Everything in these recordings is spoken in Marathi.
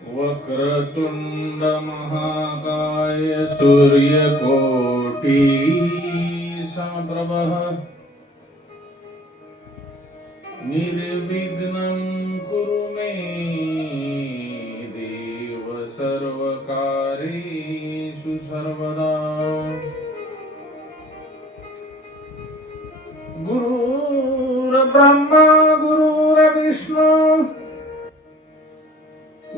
वक्रतुंड महाकाय सूर्यकोटि समप्रभः निर्विघ्नं कुरु मे देव सर्वकार्येषु सर्वदा। गुरुर्ब्रह्मा गुरुर्विष्णु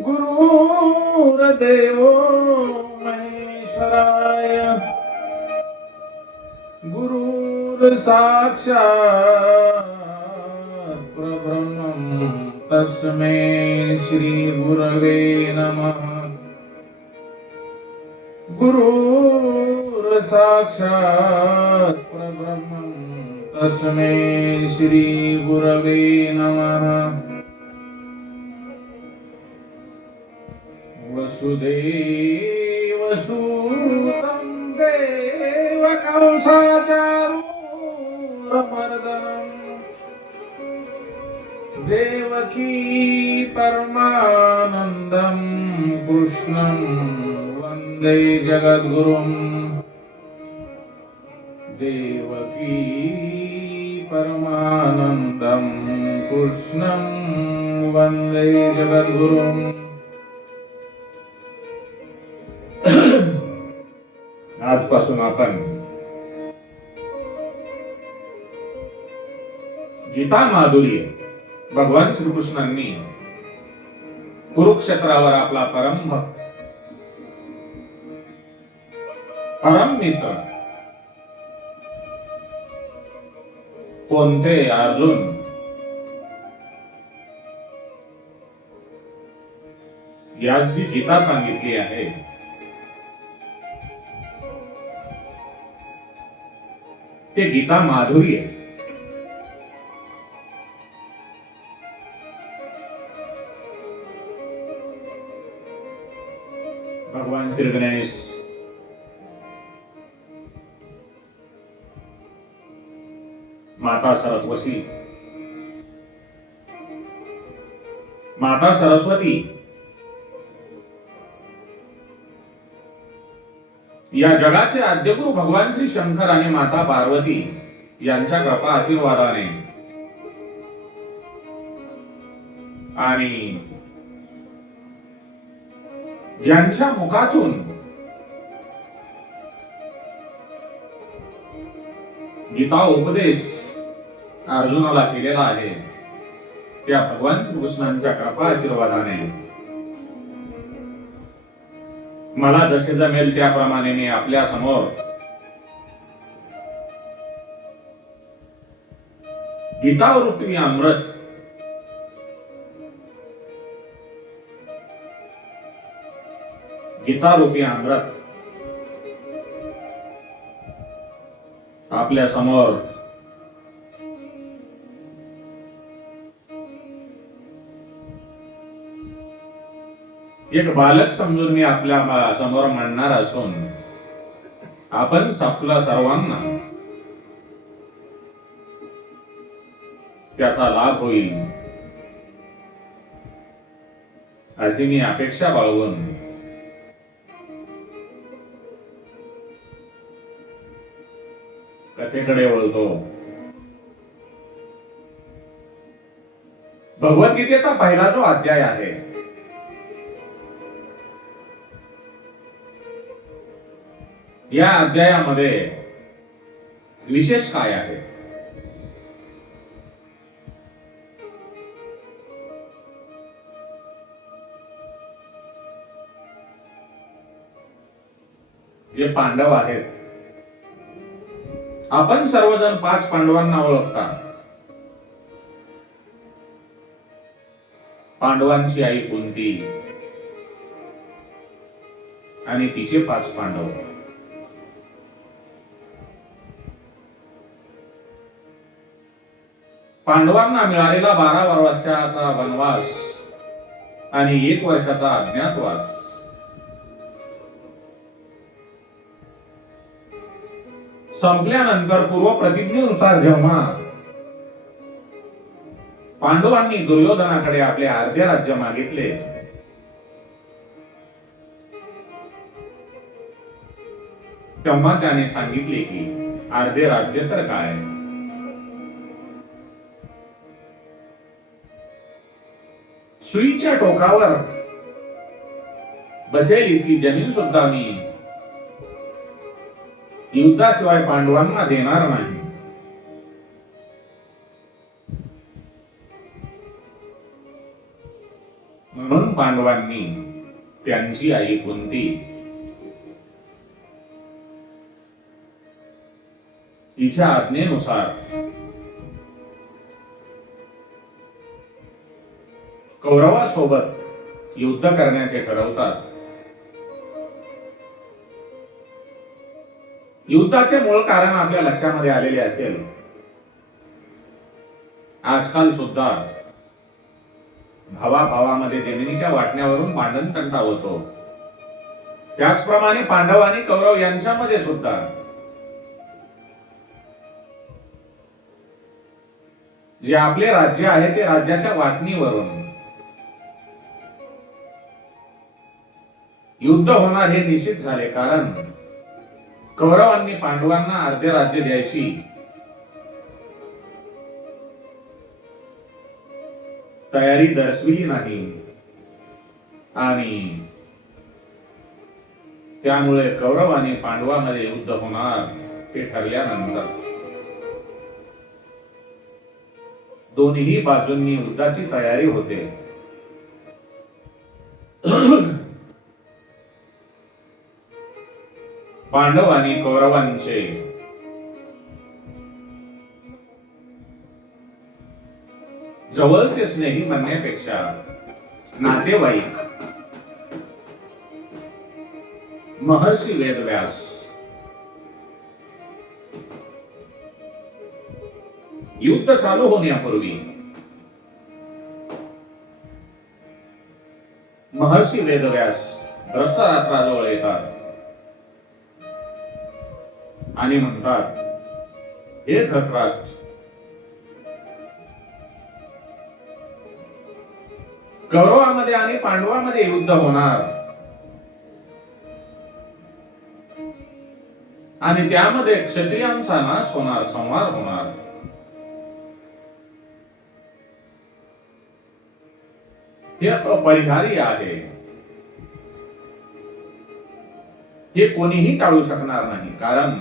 गुरुर्देवो महेश्वराय गुरुर्साक्षात् परब्रह्मं तस्मै श्री गुरवे नमः। गुरुर्साक्षात् परब्रह्मं तस्मै श्री गुरवे नमः। वसुदेवसुतं देवकं साचारूरमर्दनं देवकी परमानन्दं कृष्णं वन्दे जगद्गुरुं। देवकी परमानन्दं कृष्णं वन्दे जगद्गुरुं। आजपासून आपण गीता माधुर्य भगवान श्रीकृष्णांनी कुरुक्षेत्रावर आपला परम भक्त परम मित्र कोणते अर्जुन यास जी गीता सांगितली आहे ते गीता माधुर्य भगवान श्री गणेश माता सरस्वती माता सरस्वती या जगाचे आद्यगुरु भगवान श्री शंकर आणि माता पार्वती यांच्या कृपा आशीर्वादाने आणि ज्यांच्या मुखातून गीता उपदेश अर्जुनाला केलेला आहे त्या भगवान श्रीकृष्णांच्या कृपा आशीर्वादाने मला जसे जमेल त्याप्रमाणे मी आपल्या समोर गीतावृत्ती अमृत गीतारूपी अमृत आपल्या समोर एक बालक समजून मी आपल्या समोर मांडणार असून आपण आपल्या सर्वांना त्याचा लाभ होईल अशी मी अपेक्षा बाळगून कथेकडे वळतो। भगवद्गीतेचा पहिला जो अध्याय आहे या अध्यायामध्ये विशेष काय आहे जे पांडव आहेत आपण सर्वजण 5 पांडवांना ओळखता। पांडवांची आई कुंती आणि तिचे 5 पांडव पांडवांना मिळालेला 12 वर्षाचा वनवास आणि 1 वर्षाचा अज्ञातवास संपल्यानंतर पूर्व प्रतिज्ञेनुसार जेव्हा पांडवांनी दुर्योधनाकडे आपले अर्धे राज्य मागितले तेव्हा त्याने सांगितले की अर्धे राज्य तर काय, सुईच्या टोकावर बसेल इतकी जमीन सुद्धा मी युद्धाशिवाय पांडवांना देणार नाही. म्हणून पांडवांनी त्यांची आई कुंती तिच्या आज्ञेनुसार कौरवासोबत युद्ध करण्याचे ठरवतात. युद्धाचे मूळ कारण आपल्या लक्षामध्ये आलेले असेल. आजकाल सुद्धा भावाभावामध्ये जमिनीच्या वाटण्यावरून भांडण तंटा होतो. त्याचप्रमाणे पांडव आणि कौरव यांच्यामध्ये सुद्धा जे आपले राज्य आहे ते राज्याच्या वाटणीवरून युद्ध होणार हे निश्चित झाले. कारण कौरवांनी पांडवांना अर्धे राज्य द्यायची तयारी दर्शविली नाही आणि त्यामुळे कौरव आणि पांडवांमध्ये युद्ध होणार हे ठरल्यानंतर दोन्ही बाजूंनी युद्धाची तयारी होते. पांडव आणि कौरवांचे जवळचे स्नेही म्हणण्यापेक्षा नातेवाईक महर्षी वेदव्यास युद्ध चालू होण्यापूर्वी महर्षी वेदव्यास धृतराष्ट्राजवळ येतात आणि म्हणतात, हे धृतराष्ट्र, कौरवामध्ये आणि पांडवामध्ये युद्ध होणार आणि त्यामध्ये क्षत्रियांचा नाश होणार, संहार होणार. हे अपरिहार्य आहे. हे कोणीही टाळू शकणार नाही. कारण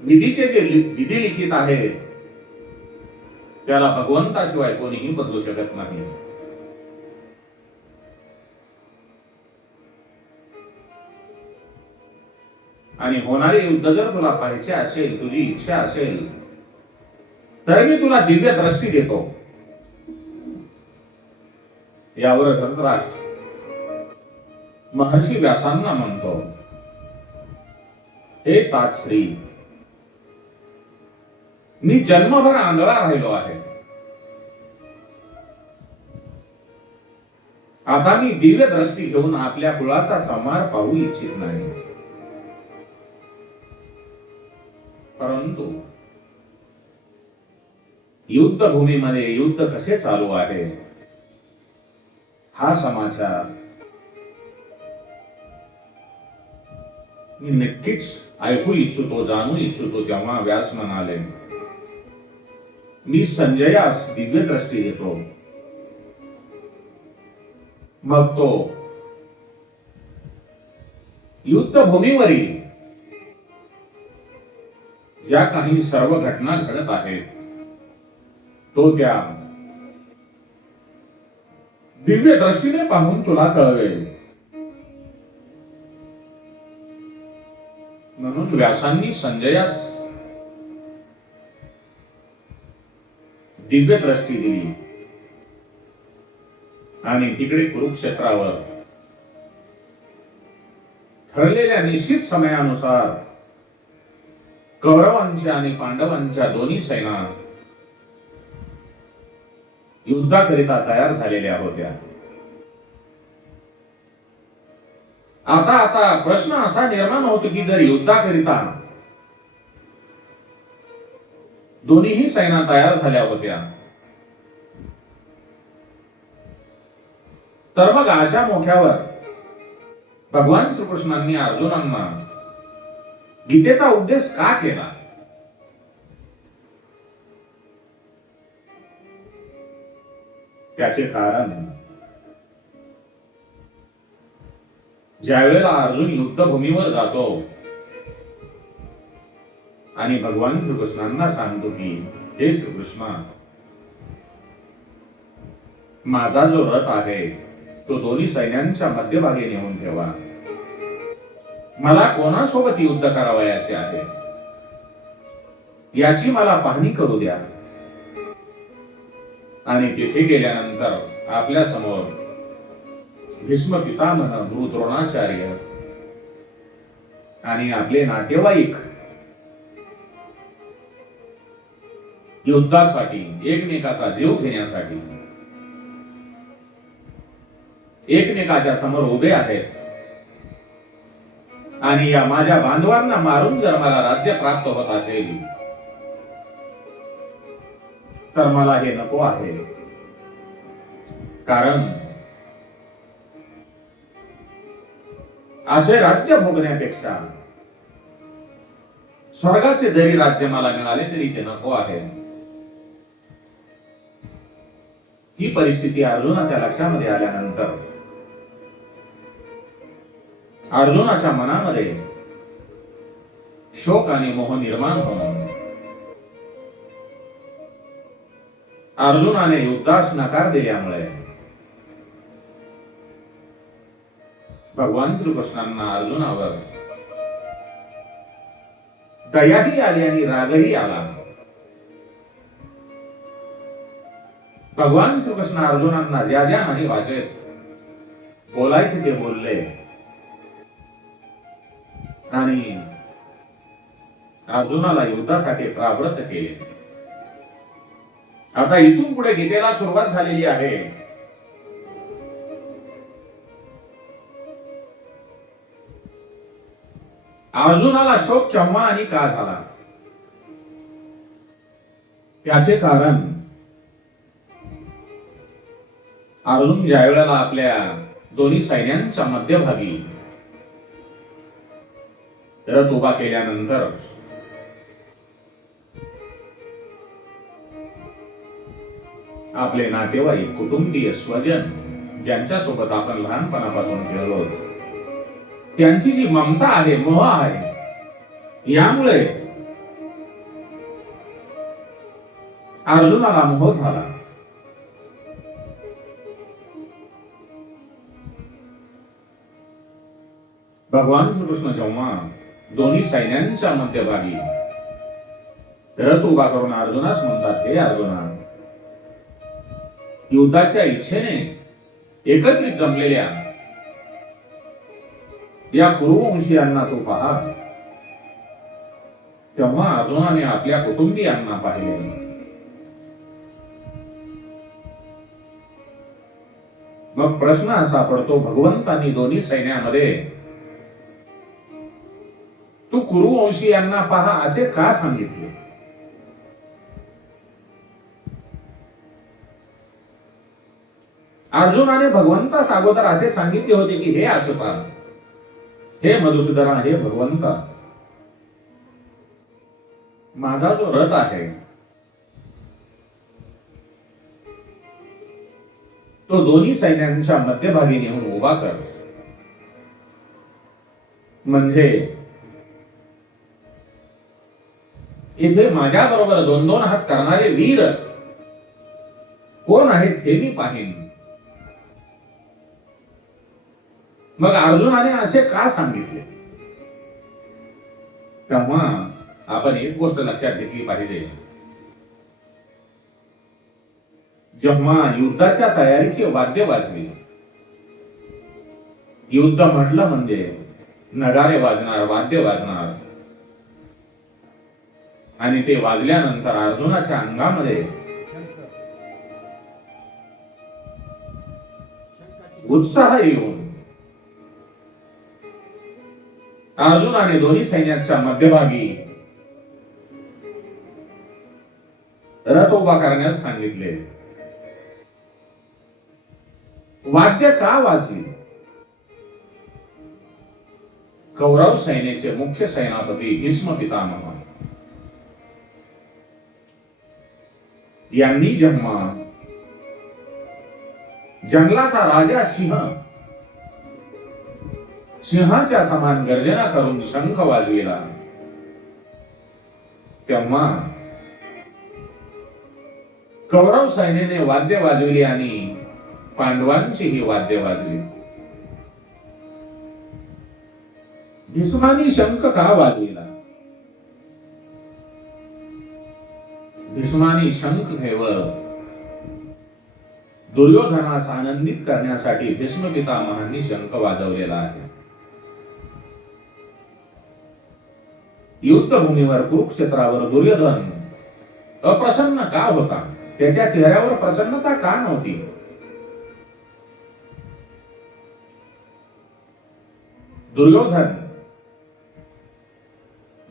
विधीचे जे विधी लिखित आहे त्याला भगवंताशिवाय कोणीही बदलू शकत नाही. आणि होणारे युद्ध जर तुला पाहायचे असेल, तुझी इच्छा असेल, तर मी तुला दिव्य दृष्टी देतो. यावर धृतराष्ट्र महर्षी व्यासांना म्हणतो, हे तातश्री, मी जन्मभर आंधळा राहिलो आहे. आता मी दिव्य दृष्टी घेऊन आपल्या कुळाचा संहार पाहू इच्छित नाही. परंतु युद्धभूमीमध्ये युद्ध कसे चालू आहे हा समाचार मी नक्कीच ऐकू इच्छितो, जाणू इच्छितो. तेव्हा व्यास म्हणाले, मी संजयास दिव्य दृष्टी देतो. मग तो युद्धभूमीवरील ज्या काही सर्व घटना घडत आहेत तो त्या दिव्य दृष्टीने पाहून तुला कळवेल. म्हणून व्यासांनी संजयास दिव्य दृष्टी दिली आणि तिकडे कुरुक्षेत्रावर ठरलेल्या निश्चित समयानुसार कौरवांच्या आणि पांडवांच्या दोन्ही सेना युद्धाकरिता तयार झालेल्या होत्या. आता प्रश्न असा निर्माण होतो की जर युद्धाकरिता दोन्हीही सेना तयार झाल्या होत्या तर मग अशा मोठ्यावर भगवान श्रीकृष्णांनी अर्जुनांना गीतेचा उपदेश का केला? त्याचे कारण, ज्या वेळेला अर्जुन युद्धभूमीवर जातो आणि भगवान श्रीकृष्णांना सांगतो की हे श्रीकृष्णा, माझा जो रथ आहे तो दोन्ही सैन्यांच्या मध्यभागी नेऊन ठेवा, मला कोणासोबत युद्ध करावयाचे आहे याची मला पाहणी करू द्या. आणि तिथे गेल्यानंतर आपल्या समोर भीष्म पितामह, गुरु द्रोणाचार्य आणि आपले नातेवाईक युद्धासाठी, एकमेकाचा जीव घेण्यासाठी एकमेकाच्या समोर उभे आहेत. आणि या माझ्या बांधवांना मारून जर मला राज्य प्राप्त होत असेल तर मला हे नको आहे. कारण असे राज्य भोगण्यापेक्षा स्वर्गाचे जरी राज्य मला मिळाले तरी ते नको आहे. ही परिस्थिती अर्जुनाच्या लक्षामध्ये आल्यानंतर अर्जुनाच्या मनामध्ये शोक आणि मोह निर्माण होऊन अर्जुनाने युद्धास नकार दिल्यामुळे भगवान श्रीकृष्णांना अर्जुनावर दयाही आली आणि रागही आला. भगवान श्रीकृष्ण अर्जुनांना ज्या ज्या नाही भाषेत बोलायचे ते बोलले आणि अर्जुनाला युद्धासाठी प्रावृत्त केले. आता इथून पुढे गीतेला सुरुवात झालेली आहे. अर्जुनाला शोक केव्हा आणि का झाला? त्याचे कारण, अर्जुन ज्या वेळेला आपल्या दोन्ही सैन्यांच्या मध्यभागी रथ उभा केल्यानंतर आपले नातेवाईक, कुटुंबीय, स्वजन, ज्यांच्या सोबत आपण लहानपणापासून खेळलो, त्यांची जी ममता आहे, मोह आहे, यामुळे अर्जुनाला मोह झाला. भगवान श्रीकृष्ण जेव्हा दोन्ही सैन्यांच्या मध्यभागी रथ उभा करून अर्जुनास म्हणतात, हे अर्जुना, युद्धाच्या इच्छेने एकत्रित जमलेल्या या कुरुवंशीयांना तू पहा. तेव्हा अर्जुनाने आपल्या कुटुंबियांना पाहिले. मग प्रश्न असा पडतो, भगवंतांनी दोन्ही सैन्यामध्ये तू कुरुवंशीयांना पहा असे का सांगितले? अर्जुनाने भगवंतास अगोदर असे सांगितले होते की हे अच्युता, हे मधुसूदना, हे भगवंता, माझा जो रथ आहे तो दोन्ही सैन्यांच्या मध्यभागी नेऊन उभा कर. म्हणजे इथे माझ्या बरोबर दोन दोन हात करणारे वीर कोण आहेत हे मी पाहीन. मग अर्जुनाने असे का सांगितले? तेव्हा आपण एक गोष्ट लक्षात घेतली पाहिजे. जेव्हा युद्धाच्या तयारीची वाद्य वाजली, युद्ध म्हटलं म्हणजे नगारे वाजणार, वाद्य वाजणार, आणि ते वाजल्यानंतर अर्जुनाच्या अंगामध्ये उत्साह येऊन अर्जुनाने दोन्ही सैन्याच्या मध्यभागी रथ उभा करण्यास सांगितले. वाद्य का वाजली? कौरव सैनेचे मुख्य सेनापती भीष्म पितामह यांनी जेव्हा जंगलाचा राजा सिंहाच्या समान गर्जना करून शंख वाजविला, तेव्हा कौरव सैन्याने वाद्य वाजविली आणि पांडवांची ही वाद्य वाजली. भीष्मानी शंख का वाजविला? भीष्मानी शंख केवळ दुर्योधनास आनंदित करण्यासाठी भीष्म पितामहांनी शंख वाजवलेला आहे. युद्धभूमीवर कुरुक्षेत्रावर दुर्योधन अप्रसन्न का होता? त्याच्या चेहऱ्यावर प्रसन्नता का नव्हती? दुर्योधन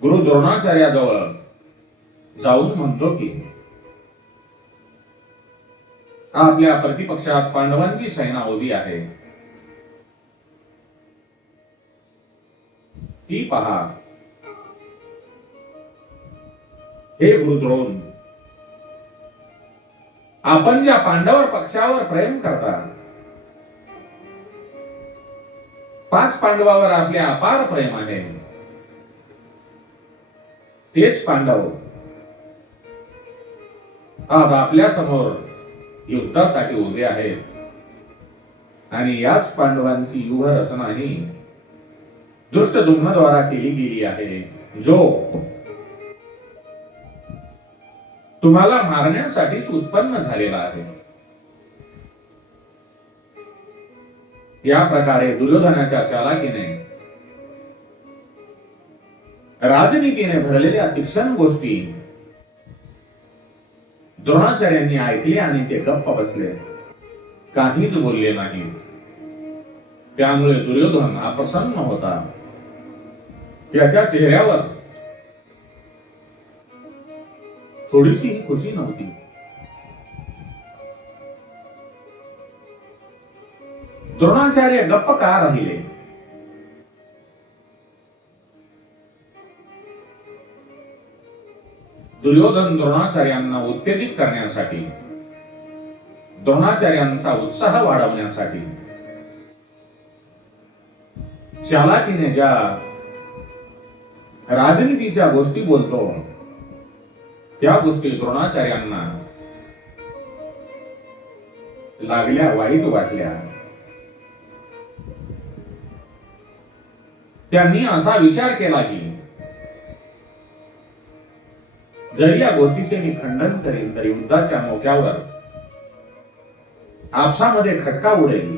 गुरु द्रोणाचार्याजवळ जाऊन म्हणतो की आपल्या प्रतिपक्षात पांडवांची सेना उभी आहे, ती पहा. हे गुरुद्रोण, आपण ज्या पांडव पक्षावर प्रेम करता, 5 पांडवावर आपले अपार प्रेम आहे, तेच पांडव आज आपल्या समोर युद्धासाठी उभे आहेत आणि याच पांडवांची युद्ध रचना ही दृष्टद्युम्नद्वारा केली गेली आहे, जो तुम्हाला मारण्यासाठीच उत्पन्न झालेला आहे. या प्रकारे दुर्योधनाच्या चालाखीने, राजनीतीने भरलेल्या तीक्ष्ण गोष्टी द्रोणाचार्यांनी ऐकले आणि ते गप्प बसले, काहीच बोलले नाही. त्यामुळे दुर्योधन अप्रसन्न होता. त्याच्या चेहऱ्यावर थोडीशी खुशी नव्हती. द्रोणाचार्य गप्प का राहिले? दुर्योधन द्रोणाचार्यांना उत्तेजित करण्यासाठी, द्रोणाचार्यांचा उत्साह वाढवण्यासाठी चालाखीने ज्या राजनीतीच्या गोष्टी बोलतो, त्या गोष्टी द्रोणाचार्यांना लागल्या, वाईट वाटल्या. त्यांनी असा विचार केला की जरी या गोष्टीचे मी खंडन करेन तरी युद्धाच्या मोक्यावर आपसामध्ये खटका उडेल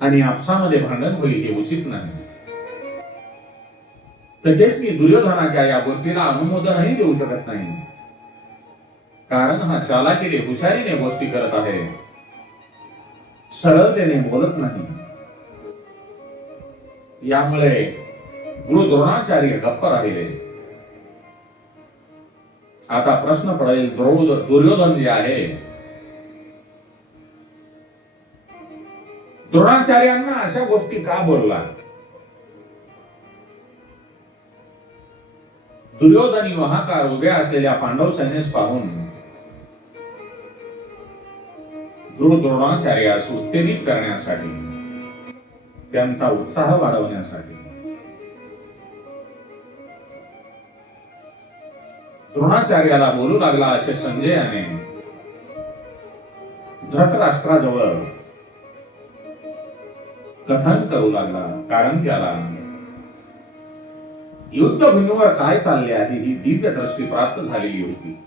आणि आपसामध्ये भांडण होईल, हे उचित नाही. तसेच मी दुर्योधनाच्या या गोष्टीला अनुमोदनही देऊ शकत नाही, कारण हा चालाखीने, हुशारीने गोष्टी करत आहे, सरळतेने बोलत नाही. यामुळे गुरु द्रोणाचार्य गप्प राहिले. आता प्रश्न पडेल, दुर्योधन जे आहे, द्रोणाचार्यांना अशा गोष्टी का बोलला? दुर्योधन युहाकार उभ्या असलेल्या पांडव सैन्यास पाहून गुरु द्रोणाचार्यास उत्तेजित करण्यासाठी, त्यांचा उत्साह वाढवण्यासाठी द्रोणाचार्याला बोलू लागला. असे संजयाने धृतराष्ट्राजवळ कथन करू लागला, कारण त्याला युद्धभूमीवर काय चालले आहे ही दिव्य दृष्टी प्राप्त झालेली होती.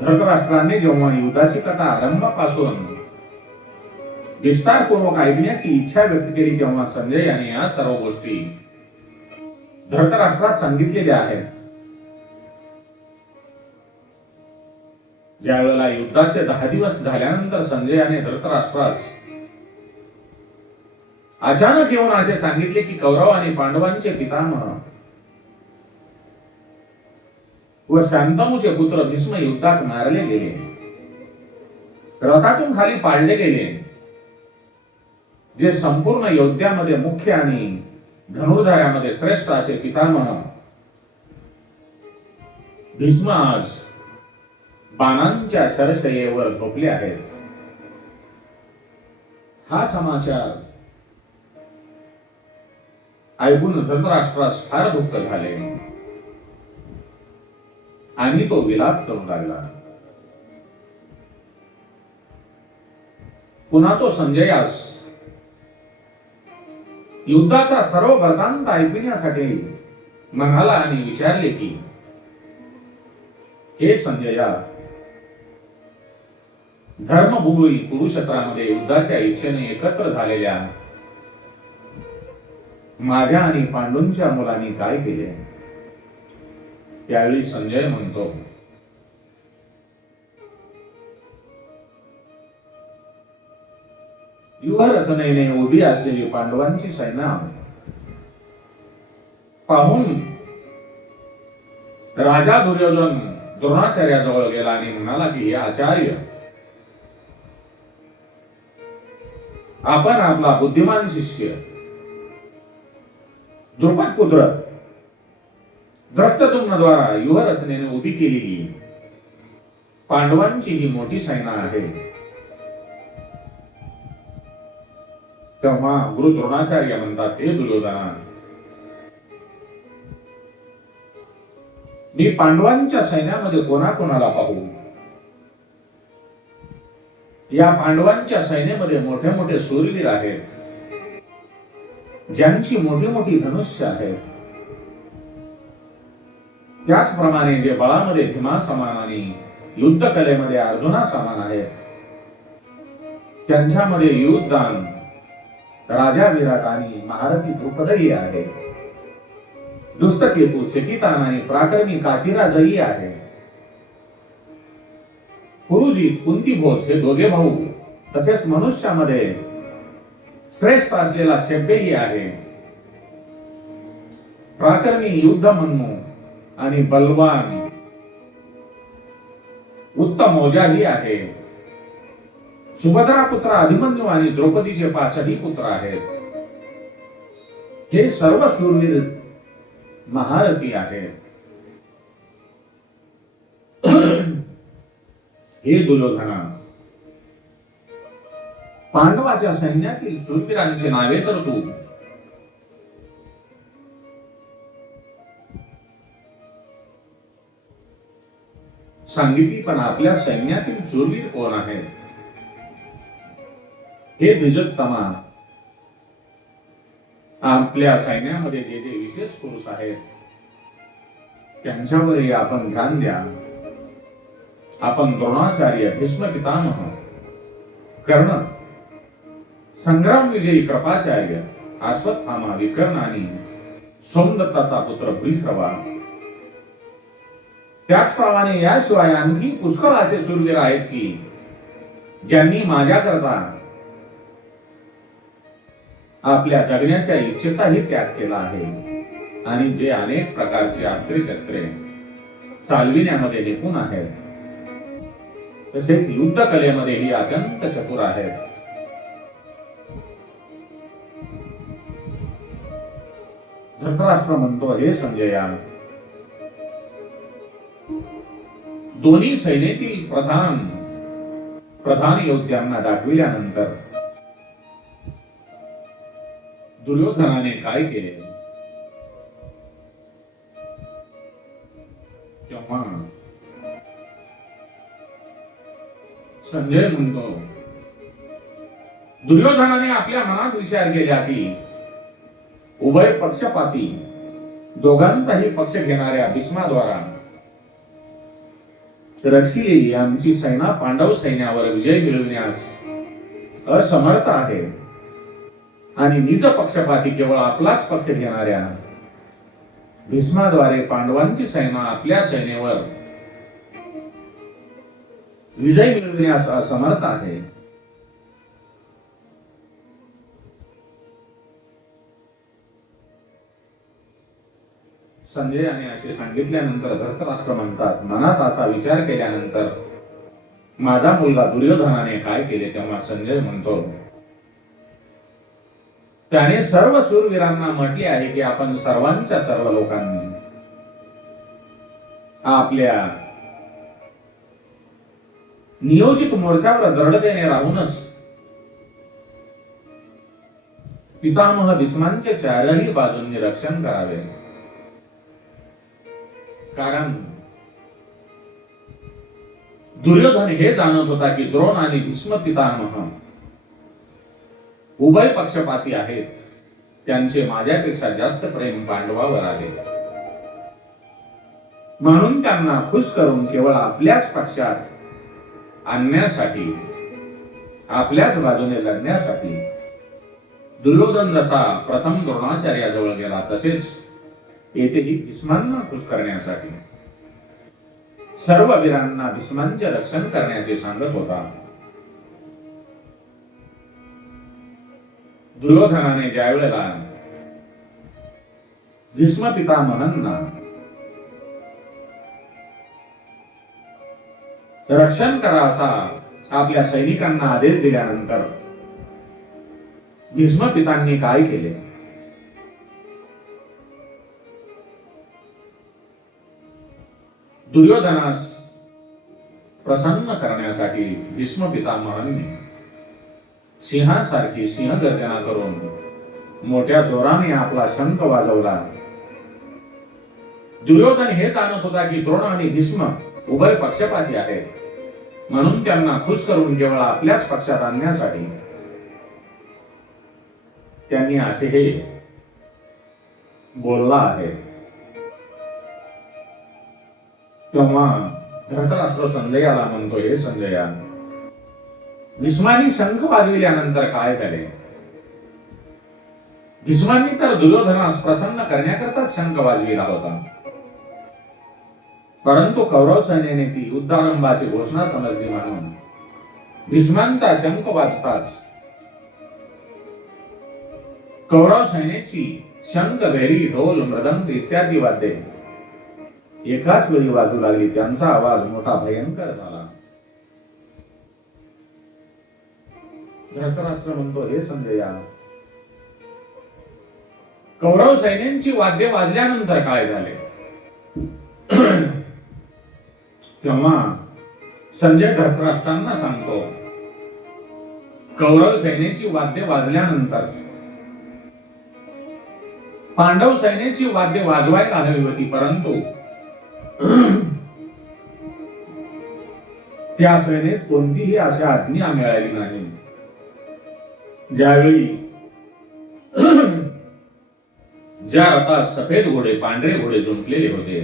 धृतराष्ट्राने जेव्हा युद्धाची कथा आरंभापासून विस्तारपूर्वक ऐकण्याची इच्छा व्यक्त केली, तेव्हा संजय यांनी या सर्व गोष्टी धृतराष्ट्रास सांगितलेल्या आहेत. ज्या वेळेला युद्धाचे 10 दिवस झाल्यानंतर संजयाने धृतराष्ट्रास अचानक येऊन असे सांगितले की कौरव आणि पांडवांचे पितामह व शांतनूचे पुत्र भीष्म युद्धात मारले गेले, रथातून खाली पाडले गेले. जे संपूर्ण योद्ध्यामध्ये मुख्य आणि धनुर्धार्यामध्ये श्रेष्ठ असे पितामह भीष्म आज बाणांच्या शरशयेवर झोपले आहेत. हा समाचार ऐकून धृतराष्ट्रास फार दुःख झाले आणि तो विलाप करू लागला. पुन्हा तो संजयास युद्धाचा सर्व वृत्तांत ऐकण्यासाठी म्हणाला आणि विचारले की, हे संजया, धर्मभूमी कुरुक्षेत्रामध्ये युद्धाच्या इच्छेने एकत्र झालेल्या माझ्या आणि पांडूंच्या मुलांनी काय केले? त्यावेळी संजय म्हणतो, व्यूहरचनेने उभी असलेली पांडवांची सैन्य पाहून राजा दुर्योधन द्रोणाचार्याजवळ गेला आणि म्हणाला की, हे आचार्य, आपण आपला बुद्धिमान शिष्य द्रुपद पुत्र धृष्टद्युम्नद्वारा व्यूहरचनेने उभी केलेली पांडवांची ही मोठी सैन्य आहे. तेव्हा गुरु द्रोणाचार्य म्हणतात, हे दुर्योधना, मी पांडवांच्या सैन्यामध्ये कोणाकोणाला पाहू? या पांडवांच्या सैन्यामध्ये मोठे मोठे शूरवीर आहेत, ज्यांची मोठी मोठी धनुष्य आहेत. त्याचप्रमाणे जे बळामध्ये भीमा समान आणि युद्ध कलेमध्ये अर्जुना समान आहेत, त्यांच्यामध्ये युद्धदान राजा विराट आणि महारथी द्रुपदही आहे. दुष्टकेतू चकितान आणि पराक्रमी काशीराजही आहे. पुरुजित कुंतीभोज हे दोघे भाऊ, तसेच मनुष्यामध्ये श्रेष्ठ असलेला शब्यही आहे. पराक्रमी युद्धमन्नू आणि बलवान उत्तम औजाही आहे. सुभद्रा पुत्र अभिमन्यू आणि द्रौपदीचे पाचही पुत्र आहेत. हे सर्व शूरवीर महारथी आहेत. हे दुर्योधना, पांडवाच्या सैन्यातील शूरवीरांची नावे तर तू सांगितली, पण आपल्या सैन्यातील शूरवीर कोण आहेत? हे द्विजोत्तमा, आपल्या सैन्यामध्ये जे जे विशेष पुरुष आहेत त्यांच्यावरही आपण ध्यान द्या. आपण द्रोणाचार्य, भीष्म पितामह, कर्ण, संग्राम विजयी कृपाचार्य, अश्वत्थामा, विकर्ण आणि सोमदत्ताचा पुत्र भूरिश्रवा, त्याचप्रमाणे याशिवाय आणखी पुष्कळ असे शूरवीर आहेत की ज्यांनी माझ्याकरता आपल्या जगण्याच्या इच्छेचाही त्याग केला आहे आणि जे अनेक प्रकारची अस्त्रे शस्त्रे चालविण्यामध्ये निपुण आहेत, तसेच युद्ध कलेमध्येही अत्यंत चतुर आहेत. धृतराष्ट्र म्हणतो, हे संजया, दोन्ही सैन्यातील प्रधान योद्ध्यांना दाखविल्यानंतर दुर्योधनाने काय केले? तेव्हा संजय म्हणतो, दुर्योधनाने आपल्या मनात विचार केला की उभय पक्षपाती दोघांचाही पक्ष घेणाऱ्या भीष्माद्वारा रक्षिलेली आमची सेना पांडव सैन्यावर विजय मिळविण्यास असमर्थ आहे आणि निज पक्षपाती केवळ आपलाच पक्ष घेणाऱ्या भीष्माद्वारे पांडवांची सेना आपल्या सेनेवर विजय मिळविण्यास असमर्थ आहे. संजयाने असे सांगितल्यानंतर धृतराष्ट्र म्हणतात, मनात असा विचार केल्यानंतर माझा मुलगा दुर्योधनाने काय केले? तेव्हा संजय म्हणतो, त्याने सर्व शूरवीरांना म्हटले आहे की आपण सर्वांच्या सर्व लोकांनी आपल्या नियोजित मोर्चावर दृढतेने राहूनच पितामह भीष्मांचे चारही बाजूंनी रक्षण करावे. कारण दुर्योधन हे जाणत होता की द्रोण आणि भीष्म पितामह उभय पक्षपाती आहेत. त्यांचे माझ्यापेक्षा जास्त प्रेम पांडवावर आहे. म्हणून त्यांना खुश करून केवळ आपल्याच पक्षात आणण्यासाठी, आपल्याच बाजूने लढण्यासाठी दुर्योधन जसा प्रथम द्रोणाचार्याजवळ गेला, तसेच येथेही भीष्मांना खुश करण्यासाठी सर्व वीरांना भीष्मांचे रक्षण करण्याचे सांगत होता. दुर्योधनाने ज्या वेळेला भीष्म पितामहांना रक्षण करा असा आपल्या सैनिकांना आदेश दिल्यानंतर भीष्म पितांनी काय केले? दुर्योधनास प्रसन्न करण्यासाठी भीष्म पितामहांनी सिंहासारखी सिंहगर्जना करून मोठ्या जोराने आपला शंख वाजवला. दुर्योधन हे जाणत होता की द्रोण आणि भीष्म उभय पक्षपाती आहेत. म्हणून त्यांना खुश करून केवळ आपल्याच पक्षात आणण्यासाठी त्यांनी असे हे बोलला आहे. तेव्हा धृतराष्ट्र संजयाला म्हणतो, हे संजया, भीष्मांनी शंख वाजविल्यानंतर काय झाले? भीष्मांनी तर दुर्योधनास प्रसन्न करण्याकरताच शंख वाजविला होता. परंतु कौरव सेनेने ती युद्धारंभाची घोषणा समजली म्हणून भीष्मांचा शंख वाजताच कौरव सैन्याची शंख, भेरी, ढोल, मृदंग इत्यादी वाद्ये एकाच वेळी वाजू लागली. त्यांचा आवाज मोठा भयंकर झाला. धृतराष्ट्र म्हणतो, हे संजया, कौरव सैन्यांची वाद्ये वाजल्यानंतर काय झाले? तेव्हा संजय धृतराष्ट्रांना सांगतो, कौरव सैन्याची वाद्ये वाजल्यानंतर पांडव सैन्याची वाद्ये वाजवायला हवी होती, परंतु त्या सेनेत कोणतीही अशी आज्ञा मिळाली नाही. ज्यावेळी ज्या रथात सफेद घोडे, पांढरे घोडे जुंपलेले होते,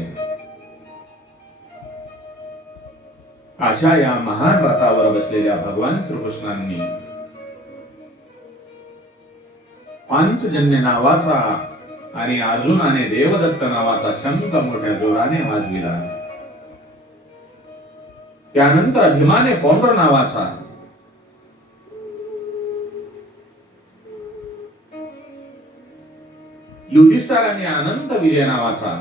अशा या महान रथावर बसलेल्या भगवान श्रीकृष्णांनी पांचजन्य नावाचा आणि अर्जुनाने देवदत्त नावाचा शंख मोठ्या जोराने वाजविला. त्यानंतर भीमाने पौंड्र नावाचा, युधिष्ठिराने अनंत विजय नावाचा,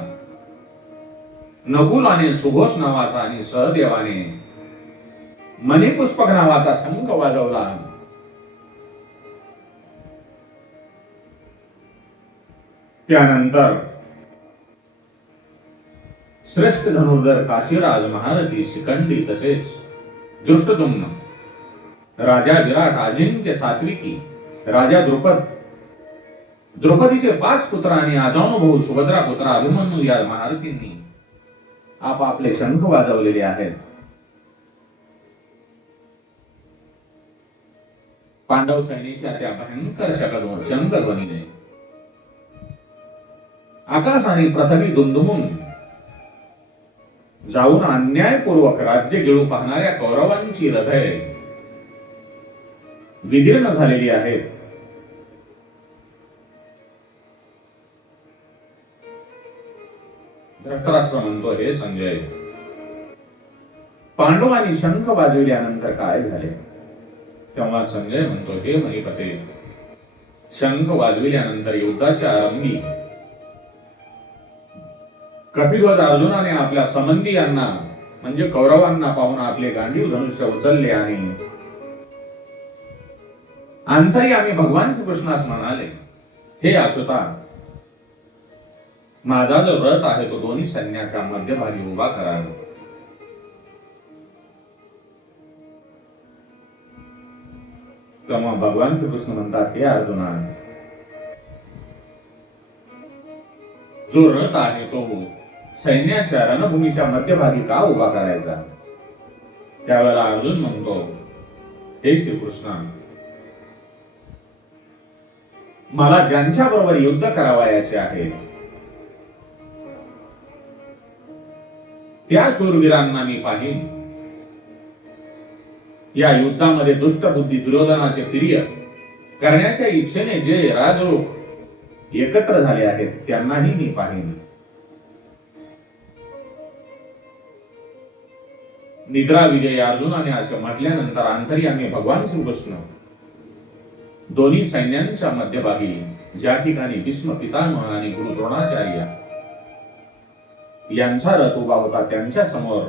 नकुलाने सुघोष नावाचा आणि सहदेवाने मणिपुष्पक नावाचा शंख वाजवला. त्यानंतर श्रेष्ठ धनुर्धर काशीराज, महारथी, शिखंडी तसेच दृष्टद्युम्न, राजा विराट, अजिंक्य, सात्विकी, राजा द्रुपद, द्रौपदीचे 5 पुत्र आणि अजानुभाऊ सुभद्रा पुत्र अभिमन्यू या महारथींनी आपापले शंख वाजवलेले आहेत. पांडव सैन्याच्या त्या भयंकर शंखध्वनीने आकाश आणि पृथ्वी दुमदुमून जाऊन अन्यायपूर्वक राज्य गिळू पाहणाऱ्या कौरवांची हृदय विदीर्ण झालेली आहेत. धृतराष्ट्र म्हणतो, हे संजय, पांडवांनी शंख वाजविल्यानंतर काय झाले? तेव्हा संजय म्हणतो, हे महीपते, शंख वाजविल्यानंतर युद्धाच्या आरंभी कपिध्वज अर्जुनाने आपल्या संबंधियांना म्हणजे कौरवांना पाहून आपले गांडीव धनुष्य उचलले आणि अंतर्यामी भगवान श्रीकृष्णास म्हणाले, हे अच्युता, माझा जो रथ आहे तो दोन्ही सैन्याच्या मध्यभागी उभा करा. तेव्हा भगवान श्रीकृष्ण म्हणतात, हे अर्जुना, जो रथ आहे तो सैन्याच्या रणभूमीच्या मध्यभागी का उभा करायचा? त्यावेळेला अर्जुन म्हणतो, हे श्रीकृष्ण, मला ज्यांच्या बरोबर युद्ध करावयाचे आहे त्या शूरवीरांना मी पाहीन. या युद्धामध्ये दुष्टबुद्धी दुर्योधनाचे प्रिय करण्याच्या इच्छेने जे राजलोक एकत्र झाले आहेत त्यांनाही मी पाहीन. निद्रा विजयी अर्जुनाने असे म्हटल्यानंतर अंतर्यामी भगवान श्रीकृष्ण दोन्ही सैन्यांच्या मध्यभागी ज्या ठिकाणी भीष्म पितामह आणि गुरु द्रोणाचार्य यांचा रथ उभा होता त्यांच्या समोर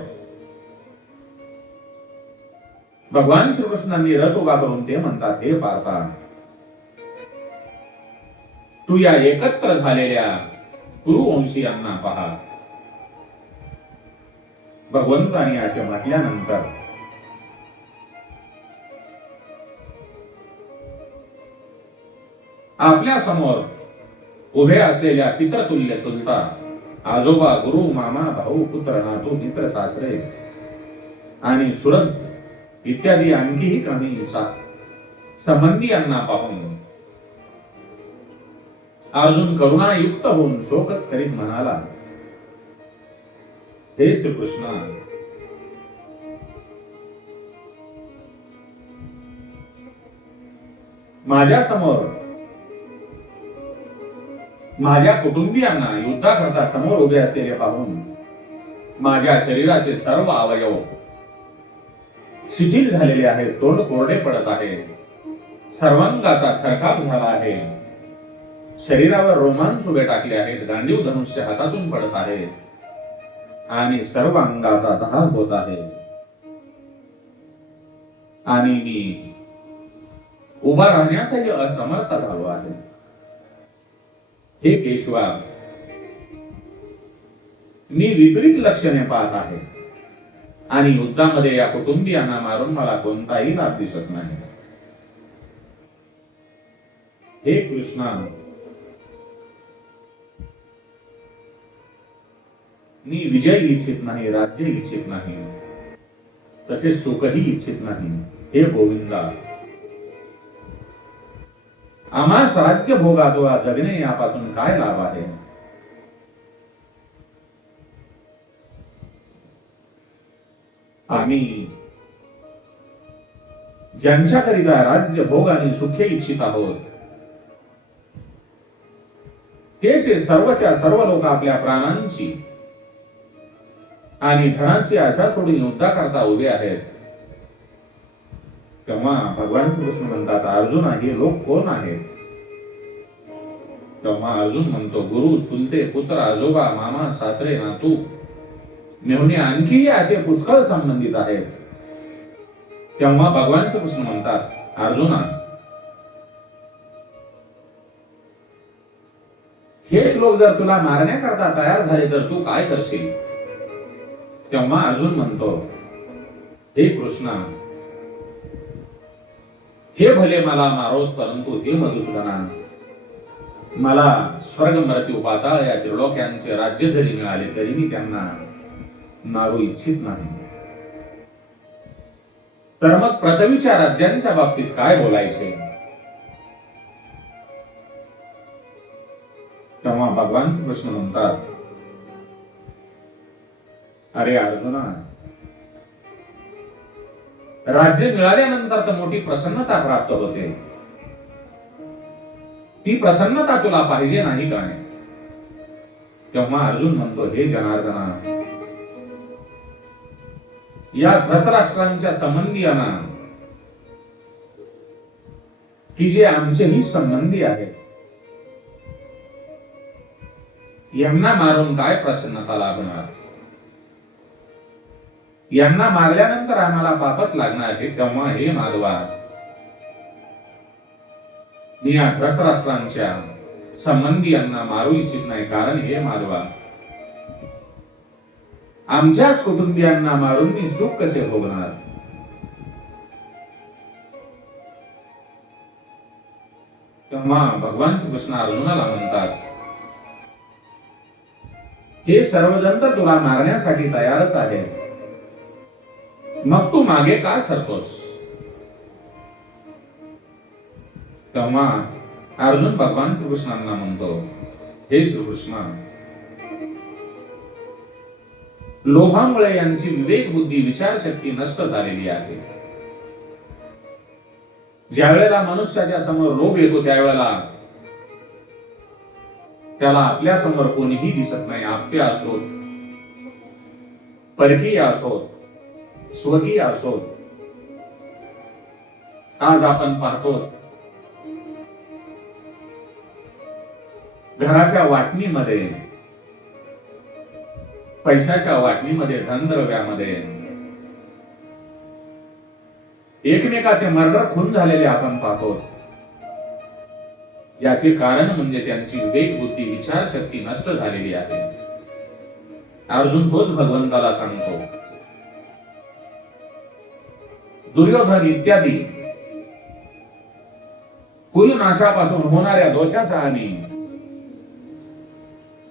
भगवान श्रीकृष्णांनी रथ उभा करून ते म्हणतात, हे पार्था, तू या एकत्र झालेल्या कुरुवंशीयांना पहा. भगवंतानी असे म्हटल्यानंतर आपल्या समोर उभे असलेल्या पितृतुल्य चुलता, आजोबा, गुरु, मामा, भाऊ, पुत्र, नातू, मित्र, सासरे आणि सुरत इत्यादी आणखीही काही संबंधियांना पाहून अर्जुन करुणायुक्त होऊन शोकत करीत म्हणाला, हे श्रीकृष्ण, माझ्या समोर माझ्या कुटुंबियांना युद्धाकरता समोर उभे असलेले पाहून माझ्या शरीराचे सर्व अवयव शिथिल झालेले आहेत, तोंड कोरडे पडत आहे, सर्वांगाचा थरकाप झाला आहे, शरीरावर रोमांच उभे टाकले आहेत, गांडीव धनुष्य हातातून पडत आहे आणि सर्व अंगाचा दाह होत आहे आणि मी उभा राहण्यासाठी असमर्थ झालो आहे. हे केशवा, मी विपरीत लक्षणे पाहत आहे आणि युद्धामध्ये या कुटुंबियांना मारून मला कोणताही लाभ दिसत नाही. हे कृष्णा, मी विजय इच्छित नाही, राज्य इच्छित नाही, तसेच सुखही इच्छित नाही. हे गोविंदा, आम्हास राज्य भोगात वा जगणे यापासून काय लाभ आहे? आम्ही ज्यांच्याकरिता राज्य भोग आणि सुखे इच्छित आहोत तेच सर्वच्या सर्व लोक आपल्या प्राणांची आणि धनाची आशा सोडून युद्धा करता उभे आहेत. तेव्हा भगवान कृष्ण म्हणतात, अर्जुना, हे लोक कोण आहेत? तेव्हा अर्जुन म्हणतो, गुरु, चुलते, पुत्र, आजोबा, मामा, सासरे, नातू, मेहुणे आणखीही असे पुष्कळ संबंधित आहेत. तेव्हा भगवान कृष्ण म्हणतात, अर्जुना, हेच लोक जर तुला मारण्याकरता तयार झाले तर तू काय करशील? तेव्हा अर्जुन म्हणतो, हे कृष्णा, हे भले मला मारोत, परंतु हे मधुसूदना, मला स्वर्ग, मृत्यू, पाताळ या त्रिलोक्यांचे राज्य जरी मिळाले तरी मी त्यांना मारू इच्छित नाही. तर मग पृथ्वीच्या राज्यांच्या बाबतीत काय बोलायचे? तेव्हा भगवान कृष्ण म्हणतात, अरे अर्जुना, राज्य मिळाल्यानंतर तर मोठी प्रसन्नता प्राप्त होते. ती प्रसन्नता तुला पाहिजे नाही काय? तेव्हा अर्जुन म्हणतो, हे जनार्दना, या धृतराष्ट्रांच्या संबंधियांना की जे आमचेही संबंधी आहेत, यांना मारून काय प्रसन्नता लाभणार? यांना मारल्यानंतर आम्हाला पापच लागणार आहे. तेव्हा हे माधवा, मी या धृतराष्ट्रांच्या संबंधी यांना मारू इच्छित नाही. कारण हे माधवा, आमच्याच कुटुंबियांना मारून मी सुख कसे भोगणार? तेव्हा भगवान श्रीकृष्ण अर्जुनाला म्हणतात, हे सर्वजण तर तुला मारण्यासाठी तयारच आहे, मग तू मागे का सरतोस? तेव्हा अर्जुन भगवान श्रीकृष्णांना म्हणतो, हे श्रीकृष्ण, लोभामुळे यांची विवेक बुद्धी विचारशक्ती नष्ट झालेली आहे. ज्या वेळेला मनुष्याच्या समोर लोभ येतो त्यावेळेला त्याला आपल्या समोर कोणीही दिसत नाही. आपटे असोत, परकीय असोत, स्वकीय असोत. आज आपण पाहतो घराच्या वाटणीमध्ये, पैशाच्या वाटणीमध्ये, धनद्रव्यामध्ये एकमेकाचे मर्डर खून झालेले आपण पाहतो. याचे कारण म्हणजे त्यांची विवेक बुद्धी विचारशक्ती नष्ट झालेली आहे. अर्जुन तोच भगवंताला सांगतो. दुर्योधन इत्यादी कुलनाशापासून होणाऱ्या दोषाचा आणि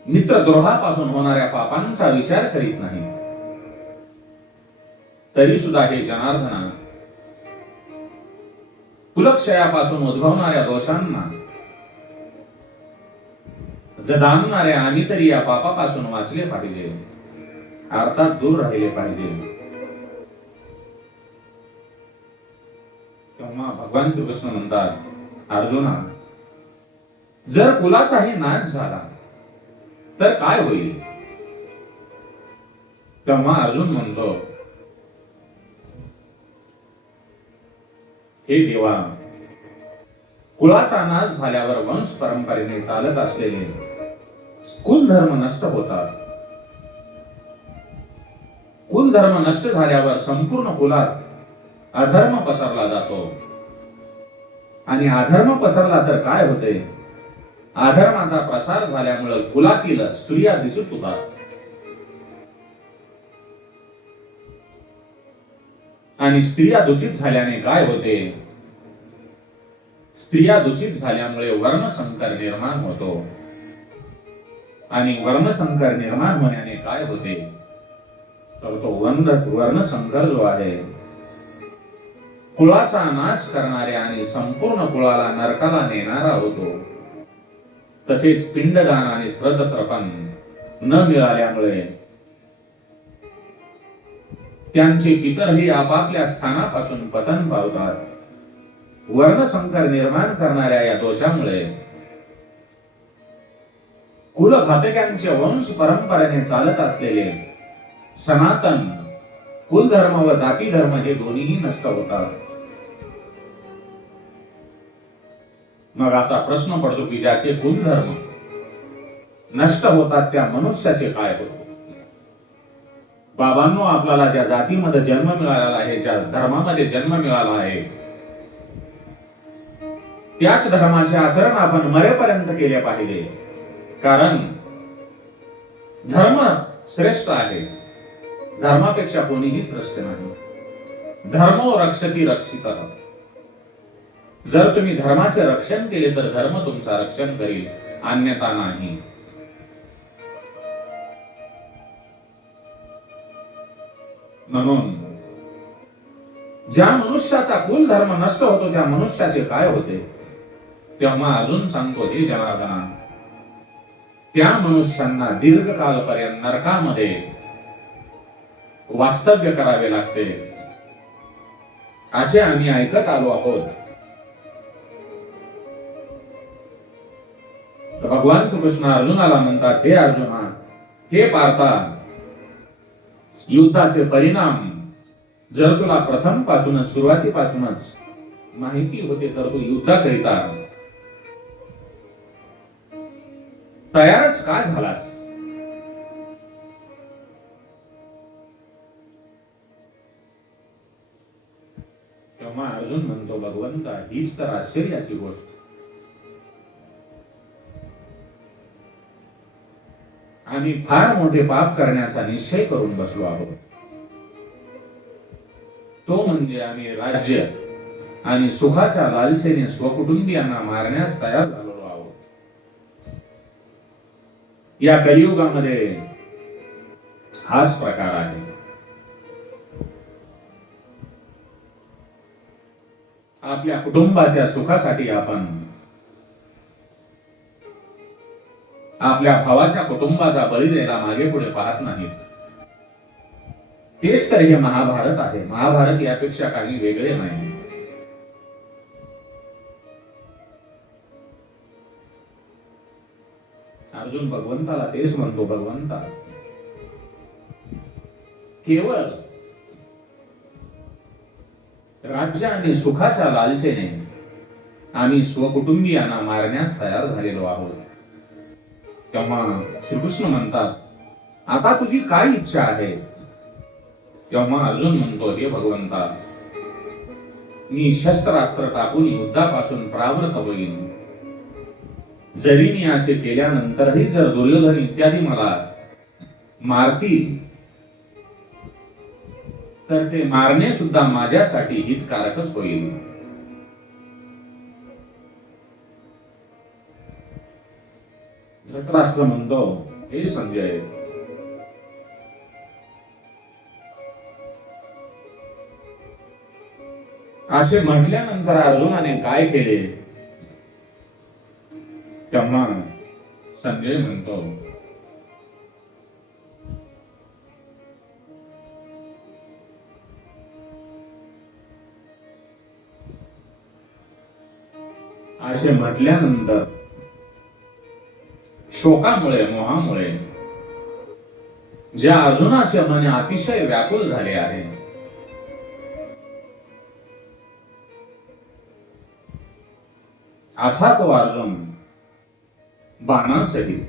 मित्रद्रोहापासून होणाऱ्या पापांचा विचार करीत नाही. तरी सुद्धा हे जनार्दना, कुलक्षयापासून उद्भवणाऱ्या दोषांना जदानणाऱ्या आम्ही तरी या पापापासून वाचले पाहिजे, अर्थात दूर राहिले पाहिजे. तेव्हा भगवान श्रीकृष्ण म्हणतात, अर्जुना, जर कुलाचाही नाश झाला तर काय होईल? तेव्हा अर्जुन म्हणतो, हे देवा, कुळाचा नाश झाल्यावर वंश परंपरेने चालत असलेले कुलधर्म नष्ट होतात. कुलधर्म नष्ट झाल्यावर संपूर्ण कुलात अधर्म पसरला जातो. आणि अधर्म पसरला तर काय होते? अधर्माचा प्रसार झाल्यामुळे कुलातील स्त्रिया दिसत होतात. आणि स्त्रिया दूषित झाल्याने काय होते? स्त्रिया दूषित झाल्यामुळे वर्णसंकर निर्माण होतो. आणि वर्णसंकर निर्माण होण्याने काय होते? तर तो वर्णसंकर जो आहे, कुळाचा नाश करणाऱ्या आणि संपूर्ण कुळाला नरकाला नेणारा होतो. तसेच पिंडदान आणि श्राद्धतर्पण न मिळाल्यामुळे त्यांचे पितरही आपापल्या स्थानापासून पतन पावतात. वर्णसंकर निर्माण करणाऱ्या या दोषामुळे कुलघातकांचे वंश परंपरेने चालत असलेले सनातन कुलधर्म व जाती धर्म हे दोन्हीही नष्ट होतात. मग असा प्रश्न पडतो की ज्याचे कुलधर्म नष्ट होतात त्या मनुष्याचे काय होते? बाबांनो, आपल्याला ज्या जातीमध्ये जन्म मिळाला आहे, ज्या धर्मामध्ये जन्म मिळाला आहे, त्याच धर्माचे आचरण आपण मरेपर्यंत केले पाहिजे. कारण धर्म श्रेष्ठ आहे. धर्मापेक्षा कोणीही श्रेष्ठ नाही. धर्मो रक्षति रक्षितः. जर तुम्ही धर्माचे रक्षण केले तर धर्म तुमचा रक्षण करील, अन्यथा नाही. म्हणून ज्या मनुष्याचा कुल धर्म नष्ट होतो त्या मनुष्याचे काय होते? तेव्हा अजून सांगतो, हे जनार्दना, त्या मनुष्यांना दीर्घकालपर्यंत नरकामध्ये वास्तव्य करावे लागते, असे आम्ही ऐकत आलो आहोत. भगवान श्रीकृष्ण अर्जुनाला म्हणतात, हे अर्जुना, हे पार्था, युद्धाचे परिणाम जर तुला प्रथम पासूनच, सुरुवातीपासूनच माहिती होते तर तू युद्धाकरिता तयारच का झालास? तेव्हा अर्जुन म्हणतो, भगवंता हीच तर आश्चर्याची गोष्ट. आम्ही फार मोठे पाप करण्याचा निश्चय करून बसलो आहोत. तो म्हणजे आम्ही राज्य आणि सुखाच्या लालसेने स्वकुटुंबियांना मारण्यास तयार झालेलो आहोत. या कलियुगामध्ये हाच प्रकार आहे. आपल्या कुटुंबाच्या सुखासाठी आपण आपल्या भावाच्या कुटुंबाचा बळी द्यायला मागे पुढे पाहत नाहीत. तेच तर हे महाभारत आहे. महाभारत यापेक्षा काही वेगळे नाही. अर्जुन भगवंताला तेच म्हणतो, भगवंता केवळ राज्य आणि सुखाच्या लालसेने आम्ही स्वकुटुंबियांना मारण्यास तयार झालेलो आहोत. तेव्हा श्रीकृष्ण म्हणतात, आता तुझी काय इच्छा आहे? तेव्हा अर्जुन म्हणतो, हे भगवंता मी शस्त्रास्त्र टाकून युद्धापासून प्रावृत्त होईन. जरी मी असे केल्यानंतरही जर दुर्योधन इत्यादी मला मारतील तर ते मारणे सुद्धा माझ्यासाठी हितकारकच होईल. धृतराष्ट्र म्हणतो, हे संजय, असे म्हटल्यानंतर अर्जुनाने काय केले? तेव्हा संजय म्हणतो, असे म्हटल्यानंतर शोकामुळे, मोहामुळे ज्या अर्जुनाचे मन अतिशय व्याकुल झाले आहे, असा तो अर्जुन बाणासहित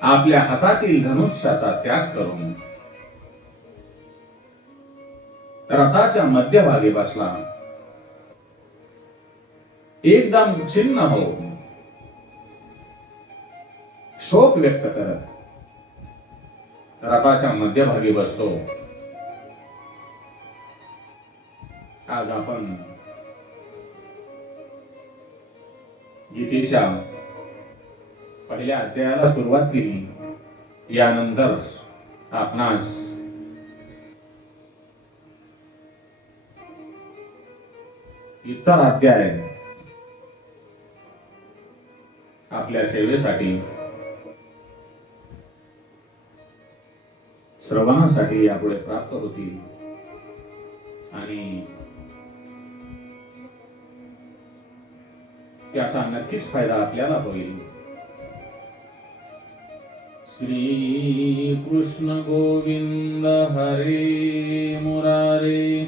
आपल्या हातातील धनुष्याचा त्याग करून रथाच्या मध्यभागी बसला. एकदम छिन्न हो शोक व्यक्त करत रथाच्या मध्यभागी बसतो. आज आपण गीतेच्या पहिल्या अध्यायाला सुरुवात केली. यानंतर आपणास इतर अध्याय आपल्या सेवेसाठी, श्रवणासाठी यापुढे प्राप्त होतील आणि त्याचा नक्कीच फायदा आपल्याला होईल. श्री कृष्ण गोविंद हरे मुरारे,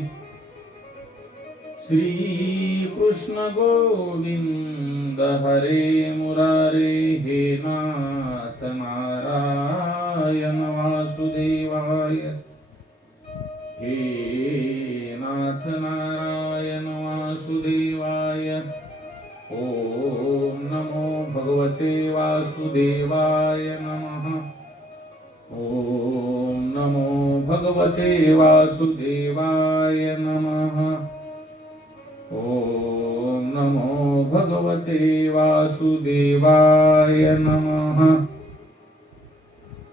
श्री कृष्ण गोविंद हरे मुरारे, हे नाथ नारायण वासुदेवाय, हे नाथ नारायण वासुदेवाय. ओम नमो भगवते वासुदेवाय नमः. ओम नमो भगवते वासुदेवाय नमः. ओम नमो भगवते वासुदेवाय नमः.